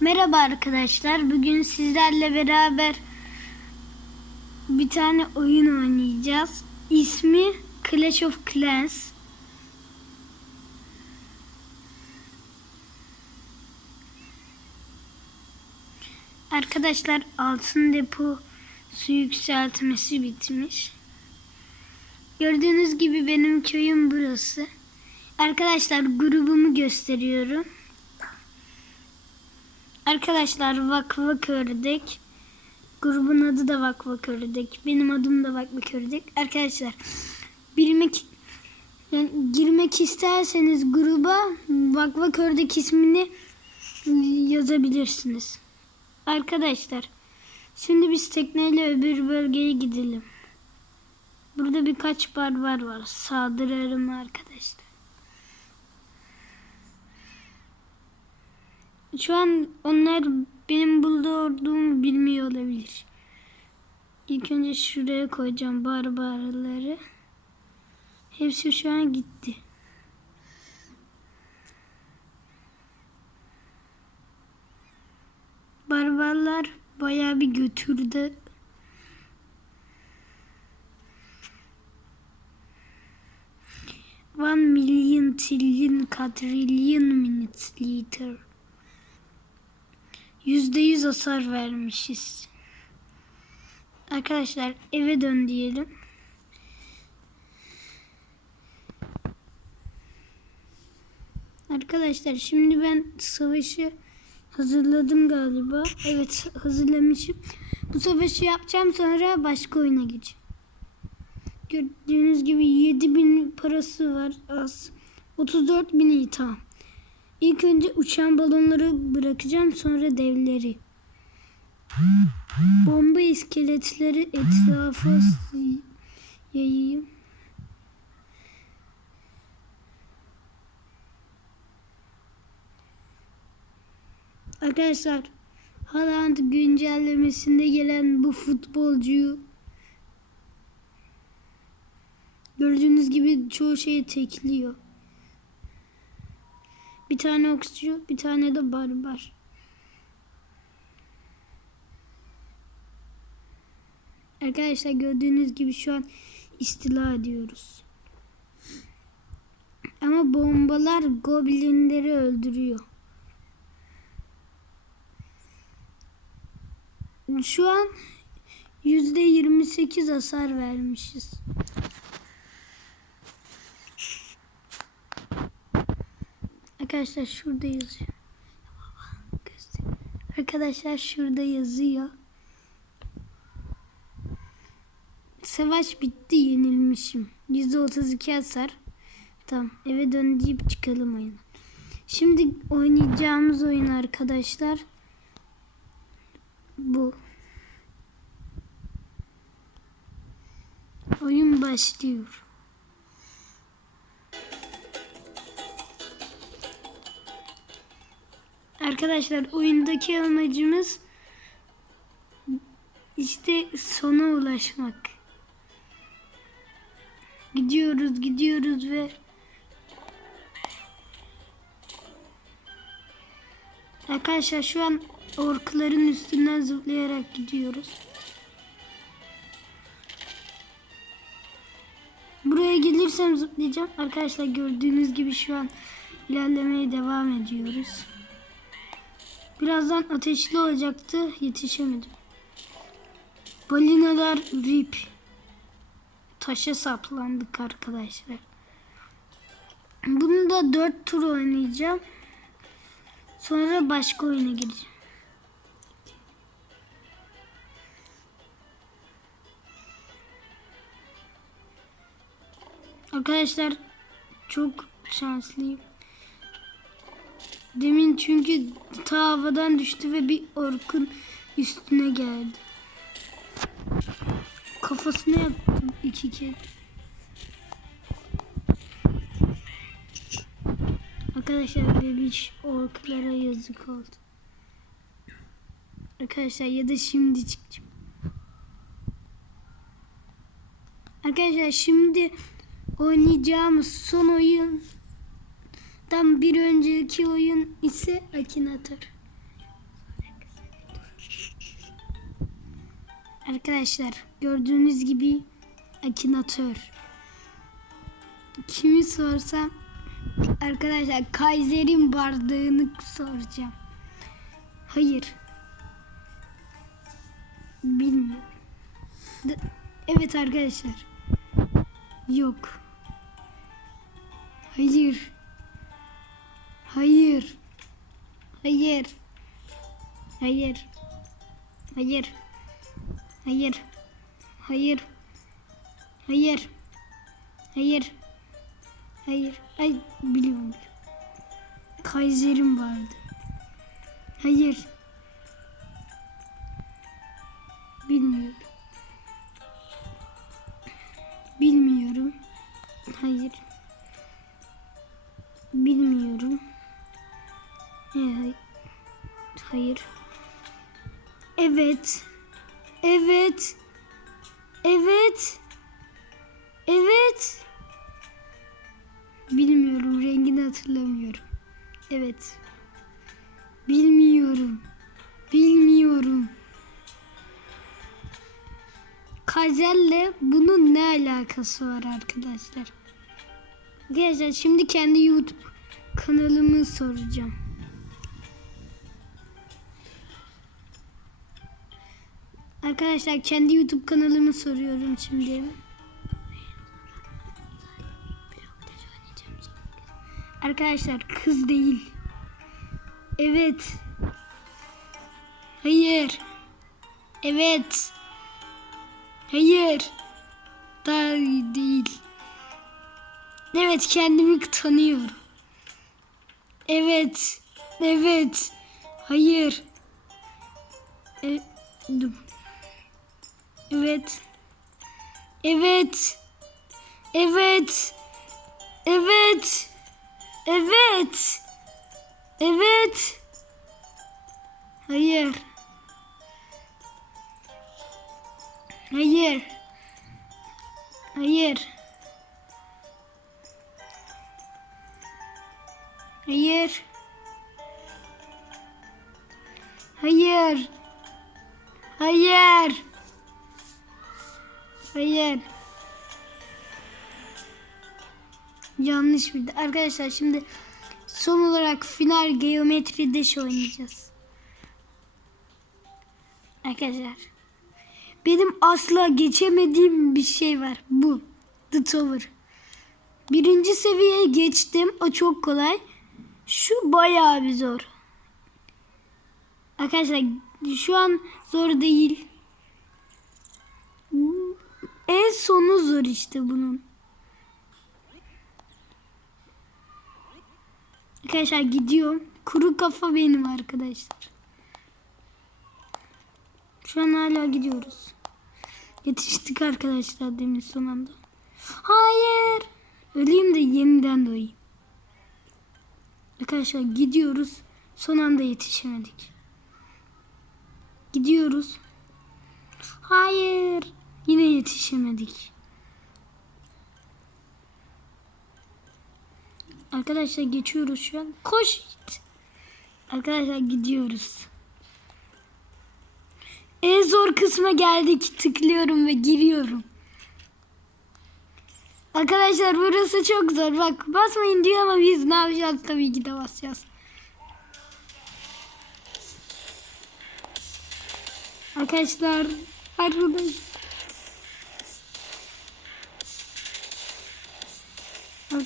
Merhaba arkadaşlar. Bugün sizlerle beraber bir tane oyun oynayacağız. İsmi Clash of Clans. Arkadaşlar altın depo su yükseltmesi bitmiş. Gördüğünüz gibi benim köyüm burası. Arkadaşlar grubumu gösteriyorum. Arkadaşlar Vak Vak Ördek. Grubun adı da Vak Vak Ördek. Benim adım da Vak Vak Ördek. Arkadaşlar bilmek yani girmek isterseniz gruba Vak Vak Ördek ismini yazabilirsiniz. Arkadaşlar şimdi biz tekneyle öbür bölgeye gidelim. Burada birkaç barbar var. Saldırırım arkadaşlar. Şu an onlar benim bulduğumu bilmiyor olabilir. İlk önce şuraya koyacağım barbarları. Hepsi şu an gitti. Barbarlar bayağı bir götürdü. One million trillion quadrillion minutes later. Yüzde yüz hasar vermişiz. Arkadaşlar eve dön diyelim. Arkadaşlar şimdi ben savaşı hazırladım galiba. Evet hazırlamışım. Bu savaşı yapacağım sonra başka oyuna geçeceğim. Gördüğünüz gibi 7000 parası var az. 34 bin iyi tamam. İlk önce uçan balonları bırakacağım sonra devleri. Bomba iskeletleri etrafa yayayım. Arkadaşlar Haaland güncellemesinde gelen bu futbolcuyu gördüğünüz gibi çoğu şeyi tekliyor. Bir tane okçu, bir tane de barbar. Arkadaşlar gördüğünüz gibi şu an istila ediyoruz. Ama bombalar goblinleri öldürüyor. Şu an yüzde 28 hasar vermişiz. Arkadaşlar şurada yazıyor. Arkadaşlar şurada yazıyor. Savaş bitti yenilmişim. %32 hasar. Tamam eve dön deyip çıkalım oyuna. Şimdi oynayacağımız oyun arkadaşlar bu. Oyun başlıyor. Arkadaşlar oyundaki amacımız işte sona ulaşmak. Gidiyoruz, gidiyoruz ve Arkadaşlar şu an orkların üstünden zıplayarak gidiyoruz. Buraya gelirsem zıplayacağım. Arkadaşlar gördüğünüz gibi şu an ilerlemeye devam ediyoruz. Birazdan ateşli olacaktı. Yetişemedim. Balinalar rip. Taşa saplandık arkadaşlar. Bunu da 4 tur oynayacağım. Sonra başka oyuna gireceğim. Arkadaşlar çok şanslıyım. Demin çünkü ta havadan düştü ve bir orkun üstüne geldi. Kafasına yaptım iki kez. Arkadaşlar bebiş orklara yazık oldu. Arkadaşlar ya da şimdi çıkacağım. Arkadaşlar şimdi oynayacağımız son Dan bir önceki oyun ise Akinator. Arkadaşlar gördüğünüz gibi Akinator. Kimi sorsam arkadaşlar Kaiser'in bardağını soracağım. Hayır. Bilmiyorum. Evet arkadaşlar. Yok. Hayır. Hayır. Hayır. Hayır. Hayır. Hayır. Hayır. Hayır. Hayır. Hayır. Ay biliyorum. Kaiser'im vardı. Hayır. Bilmiyorum. Hayır. Evet. Evet. Evet. Evet. Bilmiyorum. Rengini hatırlamıyorum. Evet. Bilmiyorum. Bilmiyorum. Kazel'le bunun ne alakası var arkadaşlar? Arkadaşlar şimdi kendi YouTube kanalımı soracağım. Arkadaşlar kendi YouTube kanalımı soruyorum şimdi. Arkadaşlar kız değil. Evet. Hayır. Evet. Hayır. Daha değil. Evet kendimi tanıyorum. Evet. Evet. Hayır. E. Evet. Evet. Evet. Evet. Evet. Evet. Hayır. Hayır. Hayır. Hayır. Hayır. Hayır. Hayır. Yanlış bildi. Arkadaşlar şimdi son olarak final geometri deş oynayacağız. Arkadaşlar. Benim asla geçemediğim bir şey var. Bu. The Tower. Birinci seviyeye geçtim. O çok kolay. Şu bayağı bir zor. Arkadaşlar şu an zor değil. En sonu zor işte bunun. Arkadaşlar gidiyorum. Kuru kafa benim arkadaşlar. Şu an hala gidiyoruz. Yetiştik arkadaşlar demin son anda. Hayır. Öleyim de yeniden doğayım. Arkadaşlar gidiyoruz. Son anda yetişemedik. Gidiyoruz. Hayır. Yine yetişemedik. Arkadaşlar geçiyoruz şu an. Koş. Arkadaşlar gidiyoruz. En zor kısma geldik. Tıklıyorum ve giriyorum. Arkadaşlar burası çok zor. Bak basmayın diyor ama biz ne yapacağız? Tabii ki de basacağız. Arkadaşlar arkadaş.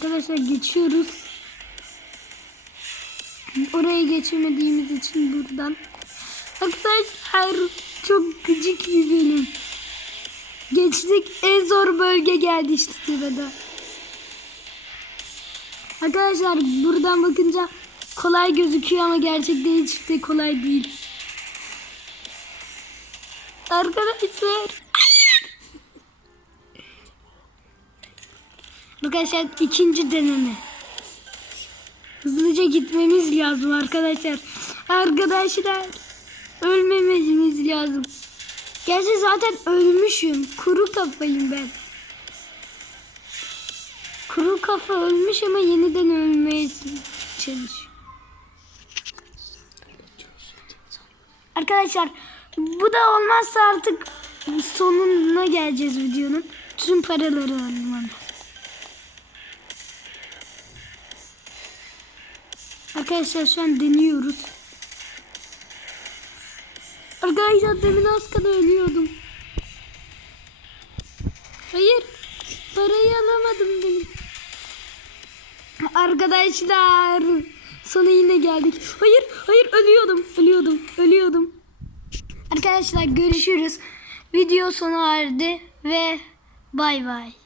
Arkadaşlar geçiyoruz. Oraya geçemediğimiz için buradan. Arkadaşlar çok gıcık bir bölüm. Geçtik en zor bölge geldi işte sırada. Arkadaşlar buradan bakınca kolay gözüküyor ama gerçekten hiç de kolay değil. Arkadaşlar. Arkadaşlar ikinci deneme. Hızlıca gitmemiz lazım arkadaşlar. Arkadaşlar ölmememiz lazım. Gerçi zaten ölmüşüm. Kuru kafayım ben. Kuru kafa ölmüş ama yeniden ölmeye çalışıyor. Arkadaşlar bu da olmazsa artık sonuna geleceğiz videonun. Tüm paraları almam. Arkadaşlar şu an deniyoruz. Arkadaşlar demin az kadar ölüyordum. Hayır. Parayı alamadım demin. Arkadaşlar. Sonra yine geldik. Hayır, hayır ölüyordum, ölüyordum, ölüyordum. Arkadaşlar görüşürüz. Video sona erdi ve bay bay.